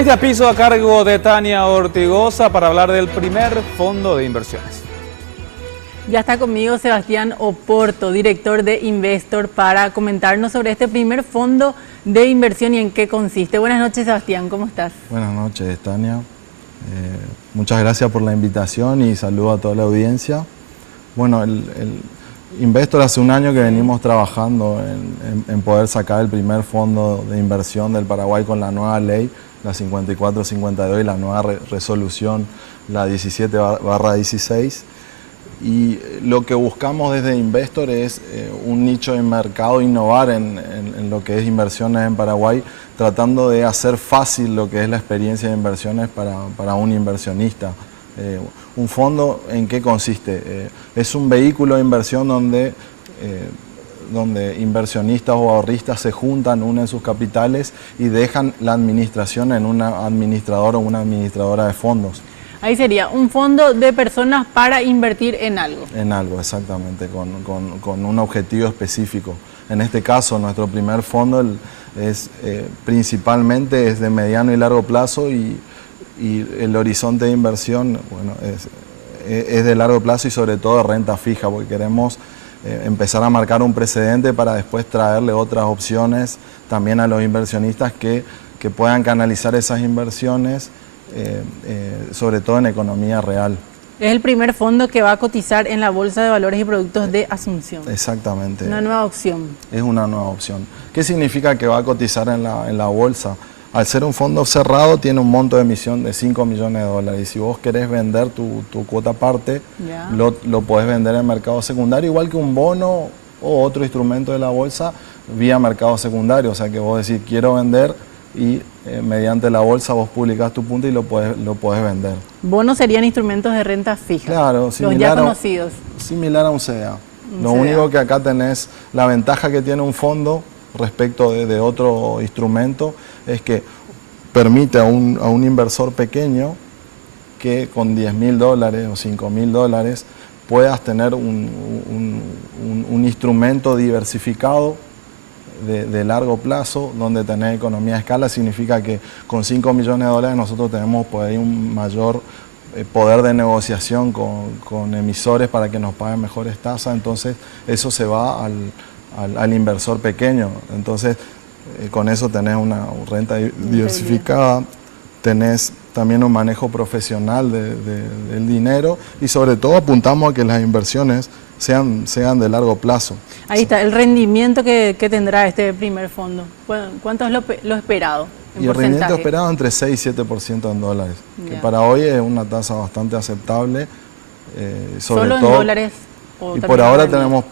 Desde a piso a cargo de Tania Ortigosa para hablar del primer fondo de inversiones. Ya está conmigo Sebastián Oporto, director de Investor, para comentarnos sobre este primer fondo de inversión y en qué consiste. Buenas noches, Sebastián, ¿cómo estás? Buenas noches, Tania. Muchas gracias por la invitación y saludo a toda la audiencia. Bueno, el Investor hace un año que venimos trabajando en poder sacar el primer fondo de inversión del Paraguay con la nueva ley, la 5452 y la nueva resolución, la 17/16. Y lo que buscamos desde Investor es un nicho de mercado, innovar en lo que es inversiones en Paraguay, tratando de hacer fácil lo que es la experiencia de inversiones para un inversionista. ¿Un fondo en qué consiste? Es un vehículo de inversión donde inversionistas o ahorristas se juntan, unen sus capitales y dejan la administración en un administrador o una administradora de fondos. Ahí sería un fondo de personas para invertir en algo. En algo, exactamente, con un objetivo específico. En este caso, nuestro primer fondo principalmente es de mediano y largo plazo y el horizonte de inversión, bueno, es de largo plazo y sobre todo de renta fija, porque queremos empezar a marcar un precedente para después traerle otras opciones también a los inversionistas que puedan canalizar esas inversiones, sobre todo en economía real. Es el primer fondo que va a cotizar en la Bolsa de Valores y Productos de Asunción. Exactamente. Una nueva opción. Es una nueva opción. ¿Qué significa que va a cotizar en la bolsa? Al ser un fondo cerrado tiene un monto de emisión de 5 millones de dólares y si vos querés vender tu cuota parte, lo podés vender en mercado secundario, igual que un bono o otro instrumento de la bolsa vía mercado secundario. O sea que vos decís quiero vender y mediante la bolsa vos publicás tu punto y lo podés vender. Bonos serían instrumentos de renta fija. Claro, los ya conocidos. Similar a un CDA. Lo único que acá tenés, la ventaja que tiene un fondo respecto de otro instrumento es que permite a un inversor pequeño que con 10.000 dólares o 5.000 dólares puedas tener un instrumento diversificado de largo plazo donde tenés economía de escala. Significa que con 5 millones de dólares nosotros tenemos por ahí un mayor poder de negociación con emisores para que nos paguen mejores tasas. Entonces eso se va al inversor pequeño. Entonces con eso tenés una renta diversificada, tenés también un manejo profesional del dinero y sobre todo apuntamos a que las inversiones sean de largo plazo. Ahí está, el rendimiento que tendrá este primer fondo. ¿Cuánto es lo esperado? Y el rendimiento esperado entre 6 y 7% en dólares, que para hoy es una tasa bastante aceptable. ¿Solo en dólares? Y por ahora tenemos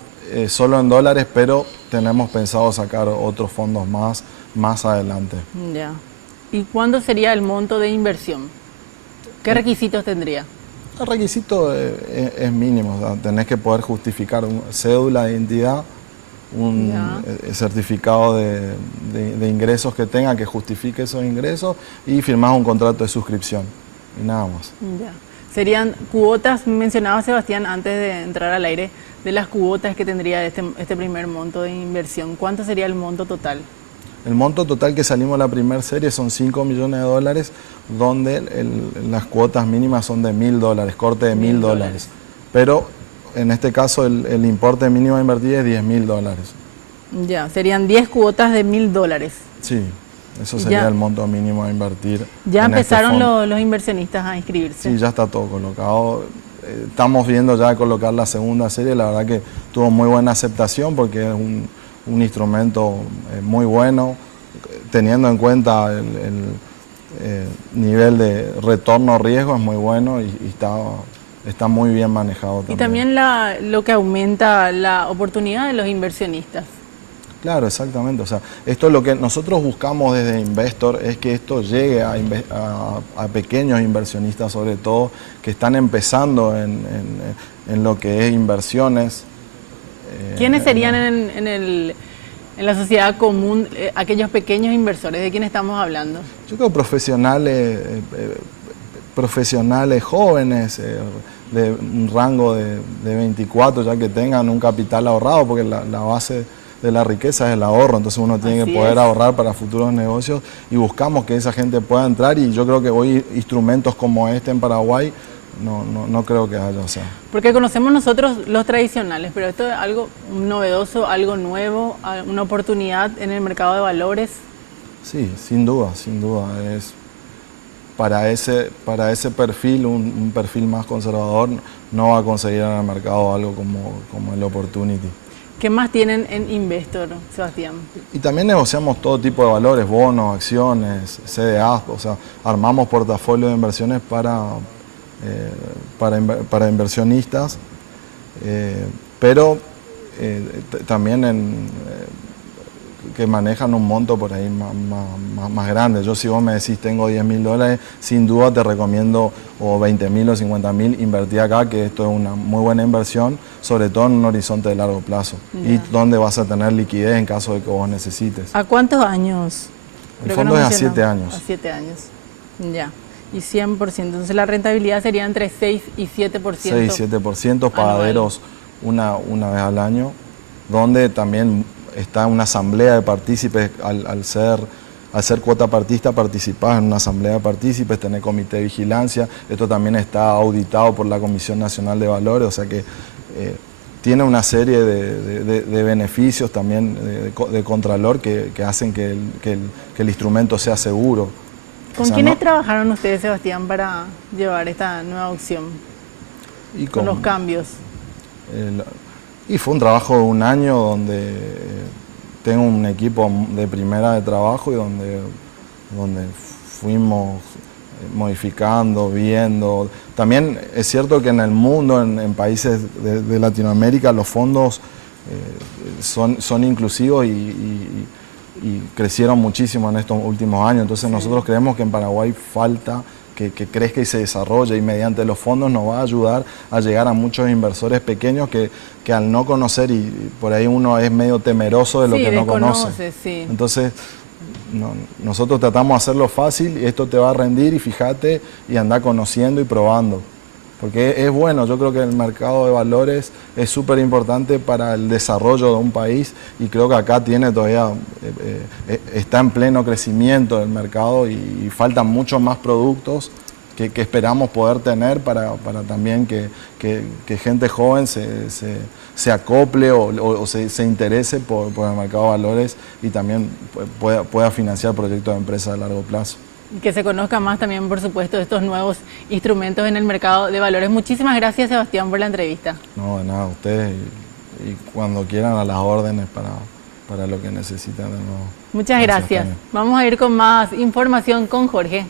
solo en dólares, pero tenemos pensado sacar otros fondos más adelante. Ya. ¿Y cuándo sería el monto de inversión? ¿Qué requisitos tendría? El requisito es mínimo, o sea, tenés que poder justificar una cédula de identidad, un certificado de ingresos que tenga que justifique esos ingresos y firmás un contrato de suscripción y nada más. Ya. Serían cuotas, mencionaba Sebastián antes de entrar al aire, de las cuotas que tendría este primer monto de inversión. ¿Cuánto sería el monto total? El monto total que salimos en la primera serie son 5 millones de dólares, donde las cuotas mínimas son de 1.000 dólares, corte de 1.000 dólares. Pero en este caso el importe mínimo a invertir es 10.000 dólares. Ya, serían 10 cuotas de 1.000 dólares. Sí, eso sería el monto mínimo a invertir. ¿Ya empezaron los inversionistas a inscribirse? Sí, ya está todo colocado. Estamos viendo ya colocar la segunda serie, la verdad que tuvo muy buena aceptación porque es un instrumento muy bueno, teniendo en cuenta el nivel de retorno-riesgo es muy bueno y está muy bien manejado también. Y también lo que aumenta la oportunidad de los inversionistas. Claro, exactamente. O sea, esto es lo que nosotros buscamos desde Investor, es que esto llegue a pequeños inversionistas, sobre todo, que están empezando en lo que es inversiones. ¿Quiénes serían en la sociedad común aquellos pequeños inversores? ¿De quién estamos hablando? Yo creo profesionales jóvenes, de un rango de 24, ya que tengan un capital ahorrado, porque la base de la riqueza es el ahorro, entonces uno tiene Así que poder es. ahorrar para futuros negocios y buscamos que esa gente pueda entrar y yo creo que hoy instrumentos como este en Paraguay no creo que haya, o sea. Porque conocemos nosotros los tradicionales, pero esto es algo novedoso, algo nuevo, una oportunidad en el mercado de valores. Sí, sin duda, es para ese perfil, un perfil más conservador, no va a conseguir en el mercado algo como el Opportunity. ¿Qué más tienen en Investor, Sebastián? Y también negociamos todo tipo de valores, bonos, acciones, CDAs, o sea, armamos portafolios de inversiones para inversionistas, pero también que manejan un monto por ahí más grande. Yo, si vos me decís tengo $10.000, sin duda te recomiendo o 20.000 o 50.000 invertir acá, que esto es una muy buena inversión, sobre todo en un horizonte de largo plazo. Ya. Y donde vas a tener liquidez en caso de que vos necesites. ¿A cuántos años? El Creo que fondo no es a mencionamos. 7 años. A 7 años, ya. Y 100%, entonces la rentabilidad sería entre 6 y 7%. 6, 7% pagaderos una vez al año, donde también está una asamblea de partícipes. Al ser cuota partista, participás en una asamblea de partícipes, tenés comité de vigilancia, esto también está auditado por la Comisión Nacional de Valores, o sea que tiene una serie de beneficios también de contralor que hacen que el instrumento sea seguro. ¿Con O sea, quiénes no- trabajaron ustedes, Sebastián, para llevar esta nueva opción? y Con los cambios. Y fue un trabajo de un año donde tengo un equipo de primera de trabajo y donde fuimos modificando, viendo. También es cierto que en el mundo, en países de Latinoamérica, los fondos son inclusivos y crecieron muchísimo en estos últimos años. Entonces nosotros creemos que en Paraguay falta que crezca y se desarrolle, y mediante los fondos nos va a ayudar a llegar a muchos inversores pequeños que al no conocer, y por ahí uno es medio temeroso de lo Sí, que no desconoce, conoce. sí. Entonces nosotros tratamos de hacerlo fácil y esto te va a rendir, y fíjate y anda conociendo y probando. Porque es bueno, yo creo que el mercado de valores es súper importante para el desarrollo de un país, y creo que acá tiene todavía, está en pleno crecimiento el mercado y faltan muchos más productos que esperamos poder tener para también que gente joven se acople o se interese por el mercado de valores y también pueda financiar proyectos de empresas de largo plazo. Y que se conozca más también, por supuesto, de estos nuevos instrumentos en el mercado de valores. Muchísimas gracias, Sebastián, por la entrevista. No, de nada, ustedes y cuando quieran a las órdenes para lo que necesitan de nuevo. Muchas gracias. Tania. Vamos a ir con más información con Jorge.